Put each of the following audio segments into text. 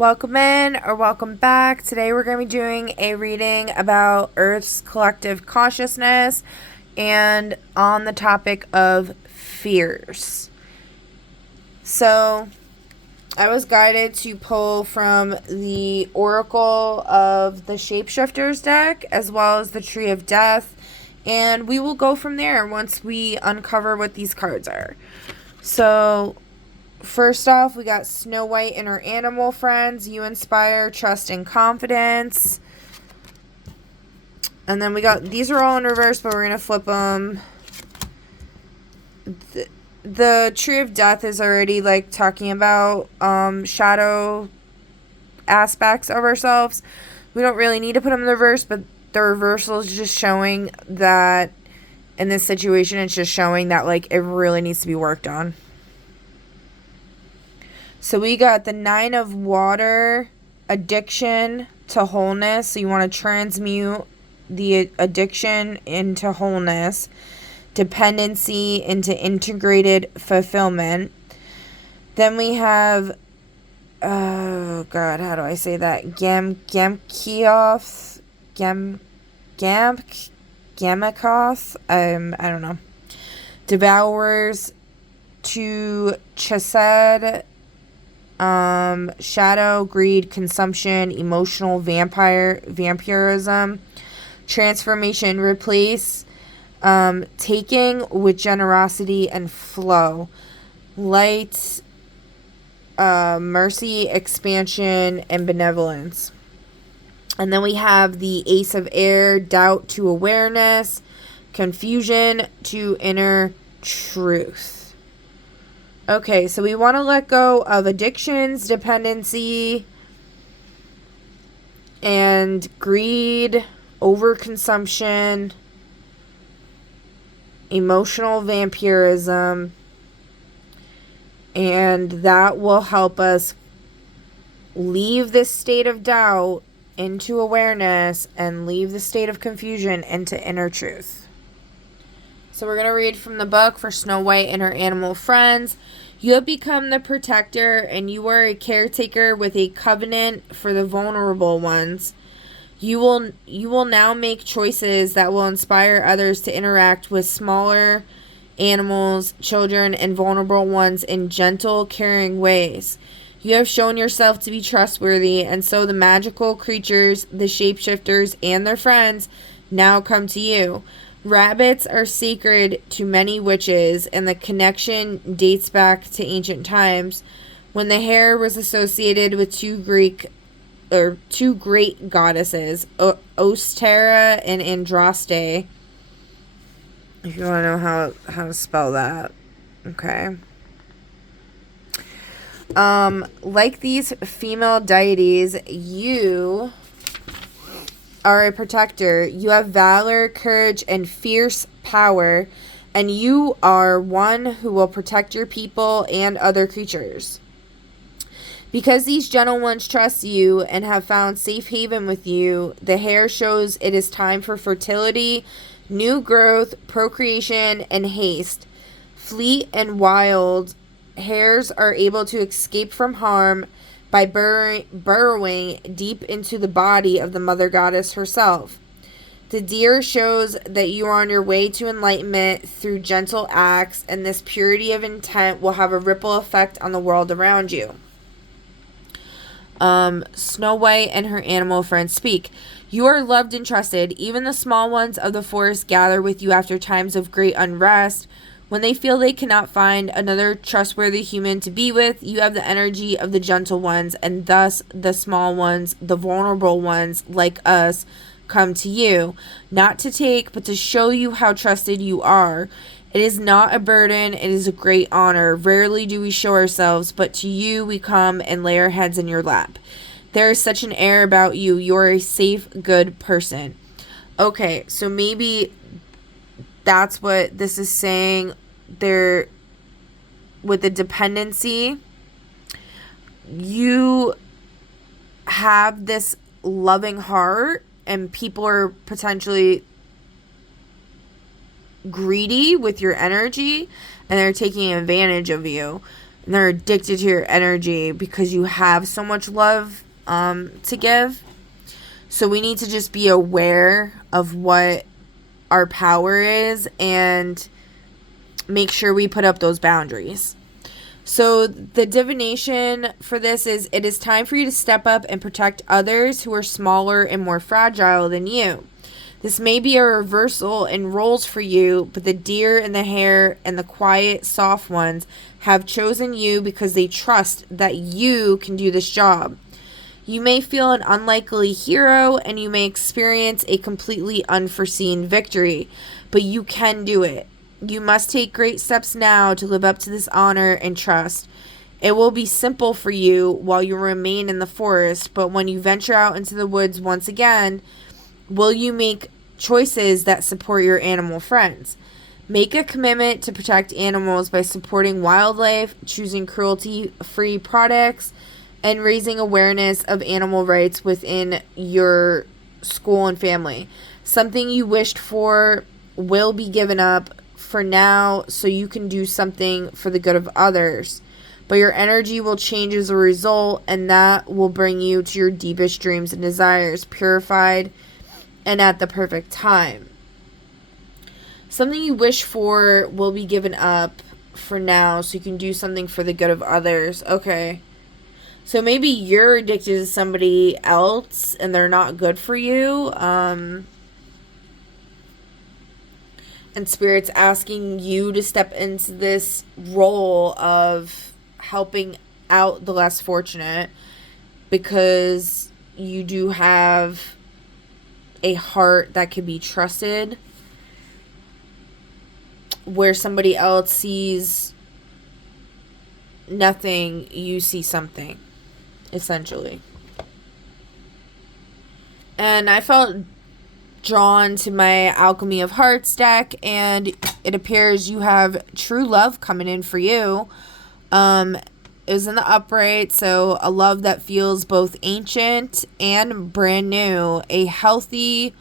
Welcome in or welcome back. Today we're going to be doing a reading about Earth's collective consciousness and on the topic of fears. So, I was guided to pull from the Oracle of the Shapeshifters deck as well as the Tree of Death, and we will go from there once we uncover what these cards are. So, first off, we got Snow White and her animal friends. You inspire trust and confidence. And then we got, these are all in reverse, but we're going to flip them. The Tree of Death is already like talking about shadow aspects of ourselves. We don't really need to put them in the reverse, but the reversal is just showing that in this situation, it's just showing that like it really needs to be worked on. So we got the Nine of Water, addiction to wholeness. So you want to transmute the addiction into wholeness, dependency into integrated fulfillment. Then we have, oh God, how do I say that? Gammakoth. I don't know. Devours to Chesed. Shadow, greed, consumption, emotional vampirism, transformation, replace, taking with generosity and flow, light, mercy, expansion, and benevolence. And then we have the Ace of Air, doubt to awareness, confusion to inner truth. Okay, so we want to let go of addictions, dependency, and greed, overconsumption, emotional vampirism, and that will help us leave this state of doubt into awareness and leave the state of confusion into inner truth. So we're going to read from the book for Snow White and her animal friends. You have become the protector, and you are a caretaker with a covenant for the vulnerable ones. You will now make choices that will inspire others to interact with smaller animals, children, and vulnerable ones in gentle, caring ways. You have shown yourself to be trustworthy, and so the magical creatures, the shapeshifters, and their friends now come to you. Rabbits are sacred to many witches, and the connection dates back to ancient times when the hare was associated with two great goddesses, Ostera and Andraste. If you want to know how to spell that. Okay. Like these female deities, you are a protector. You have valor, courage, and fierce power, and you are one who will protect your people and other creatures. Because these gentle ones trust you and have found safe haven with you, the hare shows it is time for fertility, new growth, procreation, and haste. Fleet and wild, hares are able to escape from harm by burrowing deep into the body of the mother goddess herself. The deer shows that you are on your way to enlightenment through gentle acts, and this purity of intent will have a ripple effect on the world around you. Snow White and her animal friends speak. You are loved and trusted. Even the small ones of the forest gather with you after times of great unrest. When they feel they cannot find another trustworthy human to be with, you have the energy of the gentle ones, and thus the small ones, the vulnerable ones, like us, come to you, not to take, but to show you how trusted you are. It is not a burden, it is a great honor. Rarely do we show ourselves, but to you we come and lay our heads in your lap. There is such an air about you. You are a safe, good person. Okay, so maybe that's what this is saying. There, with the dependency, you have this loving heart, and people are potentially greedy with your energy, and they're taking advantage of you. and they're addicted to your energy because you have so much love to give. So we need to just be aware of what our power is and make sure we put up those boundaries. So the divination for this is, it is time for you to step up and protect others who are smaller and more fragile than you. This may be a reversal in roles for you, but the deer and the hare and the quiet, soft ones have chosen you because they trust that you can do this job. You may feel an unlikely hero and you may experience a completely unforeseen victory, but you can do it. You must take great steps now to live up to this honor and trust. It will be simple for you while you remain in the forest, but when you venture out into the woods once again, will you make choices that support your animal friends? Make a commitment to protect animals by supporting wildlife, choosing cruelty-free products, and raising awareness of animal rights within your school and family. Something you wished for will be given up for now so you can do something for the good of others. But your energy will change as a result, and that will bring you to your deepest dreams and desires, purified and at the perfect time. Something you wish for will be given up for now so you can do something for the good of others. Okay. So maybe you're addicted to somebody else and they're not good for you. And Spirit's asking you to step into this role of helping out the less fortunate because you do have a heart that can be trusted, where somebody else sees nothing, you see something. Essentially. And I felt drawn to my Alchemy of Hearts deck, and it appears you have true love coming in for you. It was in the upright, so a love that feels both ancient and brand new. A healthy,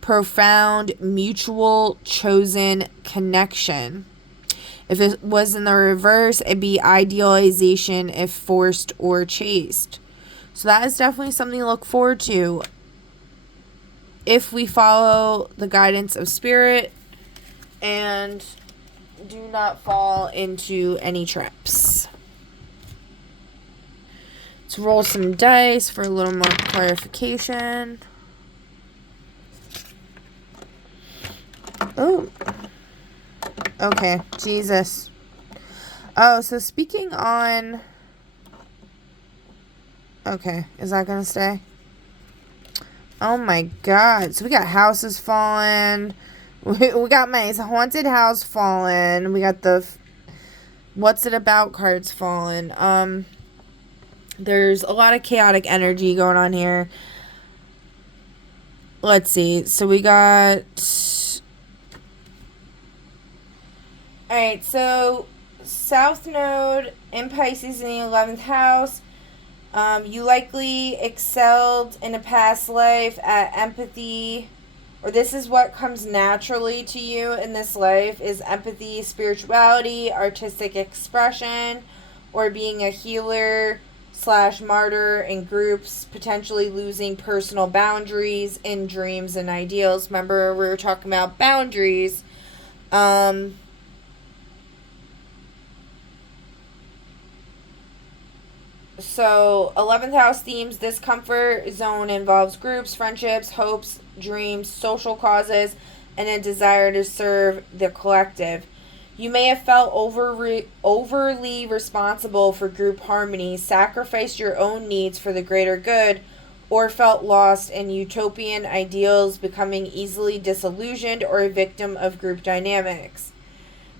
profound, mutual, chosen connection. If it was in the reverse, it'd be idealization if forced or chased. So that is definitely something to look forward to if we follow the guidance of Spirit and do not fall into any traps. Let's roll some dice for a little more clarification. Oh. Okay, Jesus. Oh, so speaking on... Okay, is that gonna stay? Oh my god. So we got houses falling. We got my haunted house falling. We got the what's it about cards falling. There's a lot of chaotic energy going on here. Let's see. So we got... Alright, so South Node in Pisces in the 11th house. You likely excelled in a past life at empathy, or this is what comes naturally to you in this life, is empathy, spirituality, artistic expression, or being a healer / martyr in groups, potentially losing personal boundaries in dreams and ideals. Remember, we were talking about boundaries. So, 11th house themes. This comfort zone involves groups, friendships, hopes, dreams, social causes, and a desire to serve the collective. You may have felt overly responsible for group harmony, sacrificed your own needs for the greater good, or felt lost in utopian ideals, becoming easily disillusioned or a victim of group dynamics.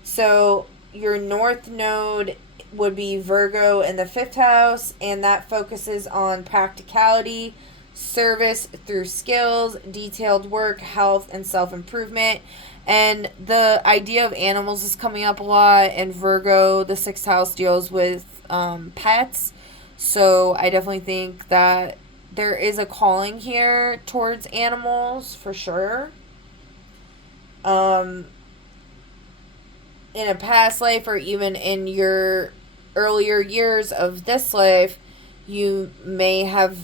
So, your North Node would be Virgo in the 5th house, and that focuses on practicality, service through skills, detailed work, health, and self-improvement. And the idea of animals is coming up a lot, and Virgo, the 6th house, deals with pets. So I definitely think that there is a calling here towards animals, for sure. In a past life, or even in your earlier years of this life, you may have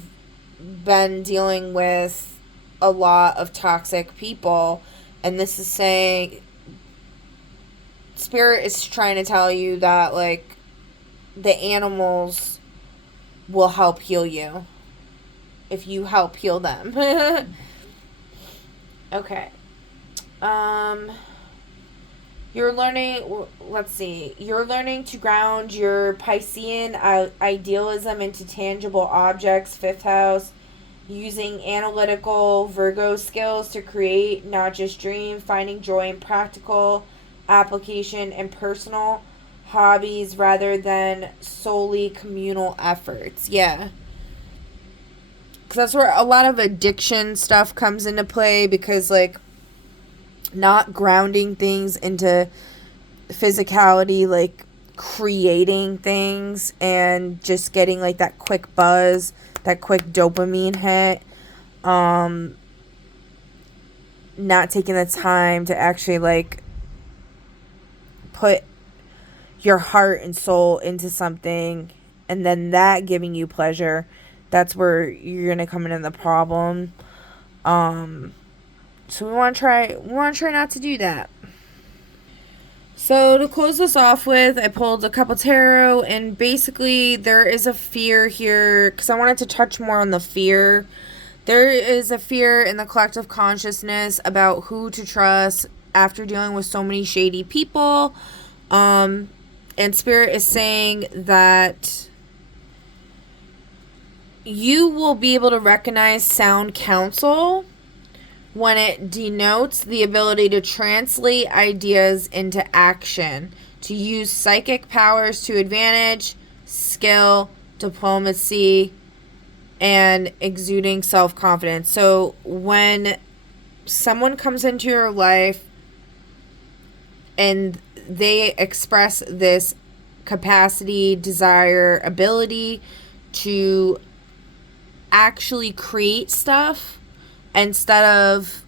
been dealing with a lot of toxic people, and this is saying Spirit is trying to tell you that, like, the animals will help heal you if you help heal them. Okay. You're learning, let's see, you're learning to ground your Piscean idealism into tangible objects, fifth house, using analytical Virgo skills to create, not just dream, finding joy in practical application and personal hobbies rather than solely communal efforts. Yeah. Because that's where a lot of addiction stuff comes into play, because, like, not grounding things into physicality, like creating things and just getting, like, that quick buzz, that quick dopamine hit, not taking the time to actually, like, put your heart and soul into something, and then that giving you pleasure, that's where you're gonna come into the problem. So we want to try not to do that. So to close this off with, I pulled a couple tarot, and basically there is a fear here, because I wanted to touch more on the fear. There is a fear in the collective consciousness about who to trust after dealing with so many shady people. And Spirit is saying that you will be able to recognize sound counsel when it denotes the ability to translate ideas into action, to use psychic powers to advantage, skill, diplomacy, and exuding self-confidence. So when someone comes into your life and they express this capacity, desire, ability to actually create stuff instead of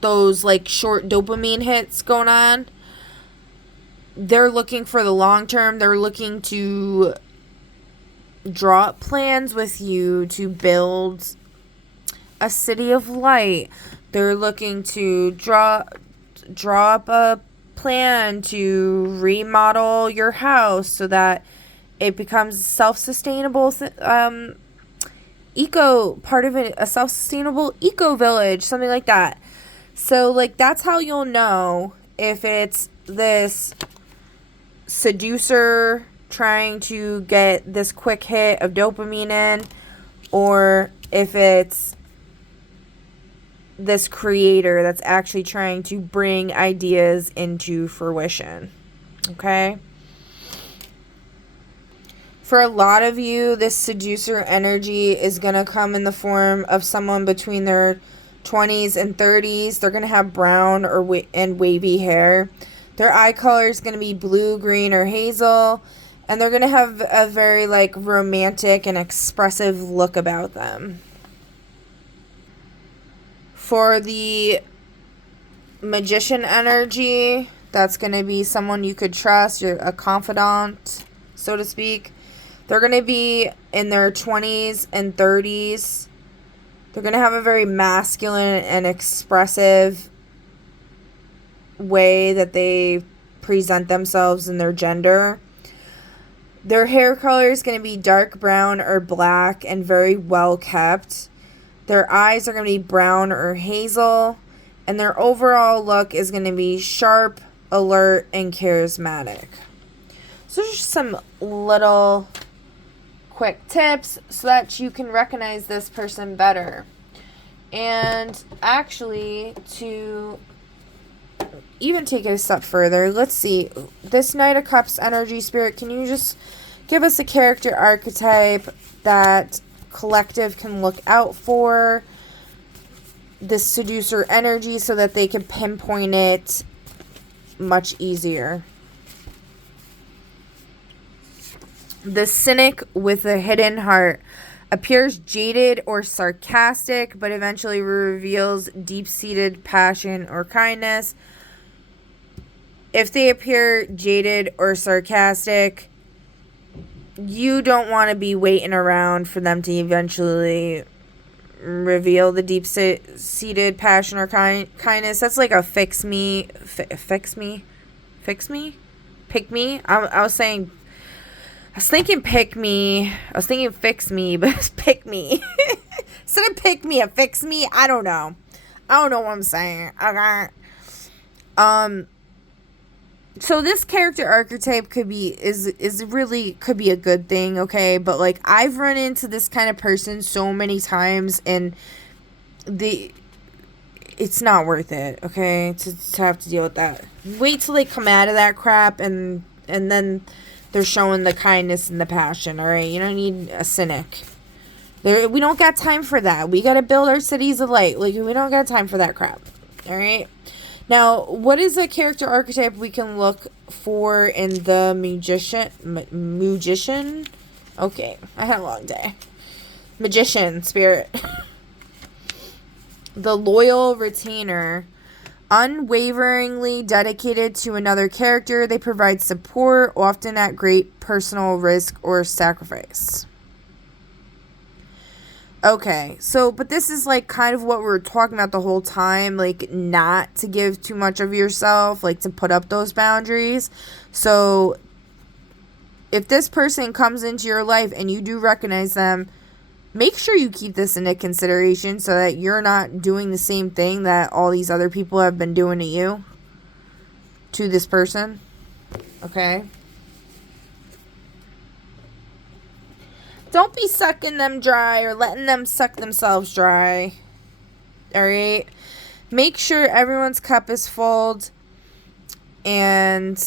those, like, short dopamine hits going on, they're looking for the long term. They're looking to draw up plans with you to build a city of light. They're looking to draw up a plan to remodel your house so that it becomes self-sustainable part of a self-sustainable eco village, something like that. So, like, that's how you'll know if it's this seducer trying to get this quick hit of dopamine in, or if it's this creator that's actually trying to bring ideas into fruition. Okay? For a lot of you, this seducer energy is going to come in the form of someone between their 20s and 30s. They're going to have brown and wavy hair. Their eye color is going to be blue, green, or hazel. And they're going to have a very, like, romantic and expressive look about them. For the magician energy, that's going to be someone you could trust. You're a confidant, so to speak. They're going to be in their 20s and 30s. They're going to have a very masculine and expressive way that they present themselves in their gender. Their hair color is going to be dark brown or black and very well kept. Their eyes are going to be brown or hazel. And their overall look is going to be sharp, alert, and charismatic. So just some little quick tips so that you can recognize this person better. And actually, to even take it a step further, let's see, this Knight of Cups energy, Spirit, can you just give us a character archetype that collective can look out for this seducer energy so that they can pinpoint it much easier? The cynic with a hidden heart appears jaded or sarcastic, but eventually reveals deep-seated passion or kindness. If they appear jaded or sarcastic, you don't want to be waiting around for them to eventually reveal the deep-seated passion or kindness. That's like a pick me. I was thinking pick me. I was thinking fix me, but it's pick me. Instead of pick me, a fix me. I don't know what I'm saying. Okay. So this character archetype could be a good thing, okay? But like I've run into this kind of person so many times, and it's not worth it, okay? To have to deal with that. Wait till they come out of that crap, and then they're showing the kindness and the passion, all right? You don't need a cynic. We don't got time for that. We got to build our cities of light. Like, we don't got time for that crap, all right? Now, what is a character archetype we can look for in the magician? Okay, I had a long day. Magician spirit. The loyal retainer. Unwaveringly dedicated to another character, they provide support, often at great personal risk or sacrifice. Okay, so, but this is like kind of what we were talking about the whole time, like not to give too much of yourself, like to put up those boundaries. So if this person comes into your life and you do recognize them, make sure you keep this into consideration so that you're not doing the same thing that all these other people have been doing to you, to this person. Okay? Don't be sucking them dry or letting them suck themselves dry. Alright? Make sure everyone's cup is full, and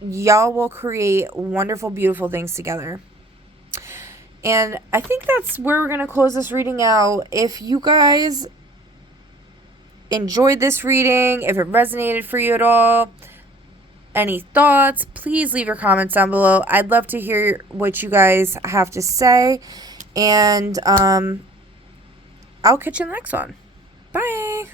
y'all will create wonderful, beautiful things together. And I think that's where we're going to close this reading out. If you guys enjoyed this reading, if it resonated for you at all, any thoughts, please leave your comments down below. I'd love to hear what you guys have to say. And I'll catch you in the next one. Bye.